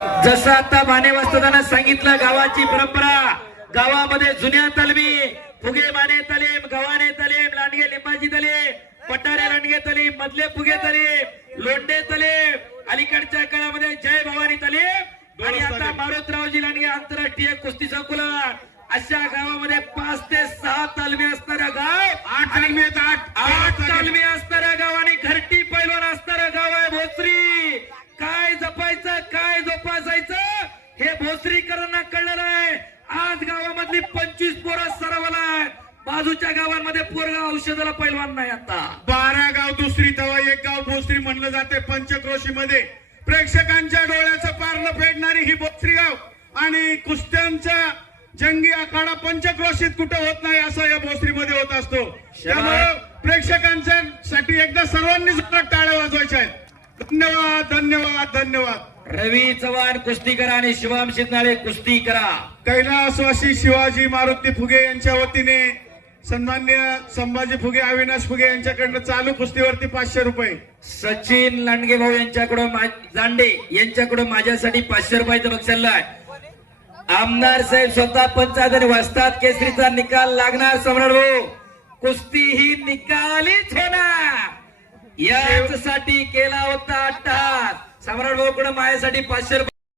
जसं आता माने वास्तदाना सांगितलं, गावाची परंपरा, गावामध्ये जुन्या तालमी, फुगे माने तालीम, गव्हाणे तालीम, लांडगे लिंबाची तालीम, पटारे लांडगे तालीम, मधले फुगे तालीम, लोंढे तालीम, अलीकडच्या काळामध्ये जय भवानी तालीम आणि आता मारुतरावजी लांडगे आंतरराष्ट्रीय कुस्ती संकुलन, अशा गावामध्ये 5 ते 6 तालमी असणारं गाव, 8 तालमी असणारं गाव आणि घरटी पैलवान असणारं गाव आहे भोसरी. काय जपायचं, काय जोपासायचं हे भोसरीकरांना कळलेलं आहे. आज गावामधली 25 पोरं सरावाला, बाजूच्या गावांमध्ये पोरगा औषधाला पैलवान नाही. आता 12 गाव दुसरी तवा एक गाव भोसरी म्हणलं जाते. पंचक्रोशी मध्ये प्रेक्षकांच्या डोळ्याचं पारलं फेडणारी ही भोसरी गाव आणि कुस्त्यांचा जंगी आखाडा पंचक्रोशीत कुठं होत नाही असं या भोसरीमध्ये होत असतो. त्यामुळे प्रेक्षकांच्या साठी एकदा सर्वांनी जोरात टाळ्या वाजवायच्या आहेत. धन्यवाद धन्यवाद धन्यवाद. रवी चव्हाण कुस्ती करा आणि शिवाम शिंदे कुस्ती करा. कैलासवासी शिवाजी मारुती फुगे यांच्या वतीने सन्मान्य संभाजी फुगे, अविनाश फुगे यांच्याकडनं चालू कुस्तीवरती 500 रुपये. सचिन लांडगे भाऊ यांच्याकडून, जांडे यांच्याकडून माझ्यासाठी 500 रुपयाचं बक्षीस आहे. आमदार साहेब स्वतः पंचायत वस्ताद केसरीचा निकाल लागणार. सम्राट भाऊ, कुस्ती ही निकालीच होणार यासाठी केला होता अट्टहास. सम्राट भाऊ कडे माझ्यासाठी 500 रुपये.